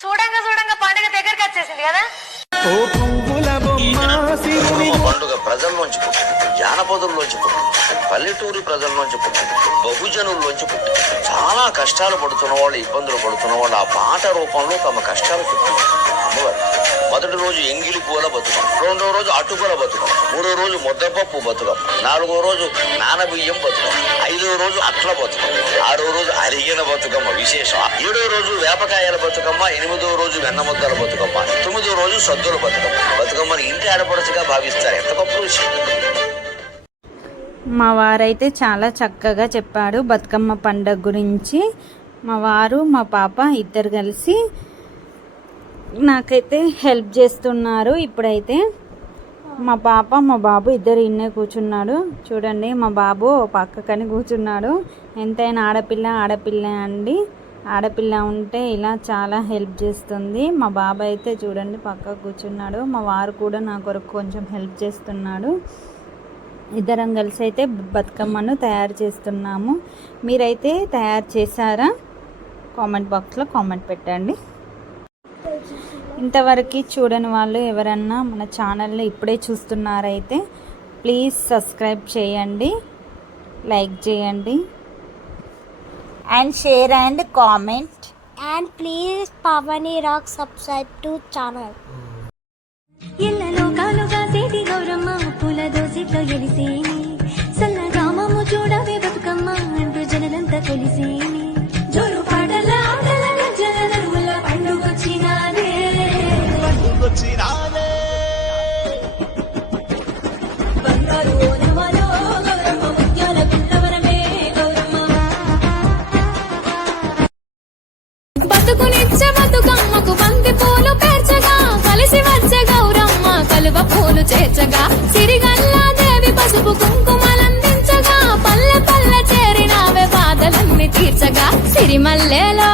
చూడంగా చూడంగా పండుగ దగ్గరికి వచ్చేసింది కదా. ఓ పువ్వుల బొమ్మ శివుని పండుగ ప్రజల్లోంచి పుట్టింది. జానపదుల్లోంచి పుట్టింది. పల్లెటూరి ప్రజల్లోంచి పుట్టింది. బహుజనుల్లోంచి పుట్టింది. చాలా కష్టాలు పడుతున్న వాళ్ళు ఇబ్బందులు పడుతున్న వాళ్ళు ఆ పాట రూపంలో తమ కష్టాలు చెప్తారు అమ్మవారు మొదటి రోజు ఎంగిలి పూల బతుకం రెండో రోజు అటుకుల బతుకం మూడో రోజు ముద్దపప్పు బతుకమ్మ నాలుగో రోజు నానబియ్యం బతుకం ఐదో రోజు అట్ల బతుకం ఆరో రోజు అరిగిన బతుకమ్మ విశేషం ఏడో రోజు వేపకాయల బతుకమ్మ ఎనిమిదో రోజు వెన్నముద్దల బతుకమ్మ తొమ్మిదో రోజు సద్దుల బతుకమ్మ. బతుకమ్మని ఇంటి ఆడపడుచుగా భావిస్తారు. ఎంత గొప్ప విషయం. మా వారైతే చాలా చక్కగా చెప్పాడు బతుకమ్మ పండగ గురించి. మా వారు మా పాప ఇద్దరు కలిసి నాకైతే హెల్ప్ చేస్తున్నారు ఇప్పుడైతే. మా పాప మా బాబు ఇద్దరు ఇన్నే కూర్చున్నాడు. చూడండి మా బాబు పక్కకని కూర్చున్నాడు. ఎంతైనా ఆడపిల్ల ఆడపిల్ల అండి. ఆడపిల్ల ఉంటే ఇలా చాలా హెల్ప్ చేస్తుంది. మా బాబు అయితే చూడండి పక్క కూర్చున్నాడు. మా వారు కూడా నా కొరకు కొంచెం హెల్ప్ చేస్తున్నాడు. ఇద్దరం కలిసి అయితే బతుకమ్మను తయారు చేస్తున్నాము. మీరైతే తయారు చేశారా? కామెంట్ బాక్స్లో కామెంట్ పెట్టండి. ఇంతవరకు చూడని వాళ్ళు ఎవరన్నా మన ఛానల్ని ఇప్పుడే చూస్తున్నారైతే ప్లీజ్ సబ్స్క్రైబ్ చేయండి లైక్ చేయండి and share and comment. and please Pavani Rock subscribe to channel. దోసిట్లో ఎలిసేని సల్లగా మమ్ము చూడవే బతుకమ్మ అంటూ జనలంతా కొలిసేని జోరు పాటల ఆటల గజ్జల పండుగొచ్చినాదే బతుకునిచ్చ బతుకమ్మకు బంతి పూలు పేర్చగా కలిసి వచ్చే గౌరమ్మ కలువ పూలు చేర్చగా సిరిగల్లా దేవి కుంకుమలందించగా పల్లె పల్లె చేరినావే బాధలన్నీ తీర్చగా సిరిమల్లేలో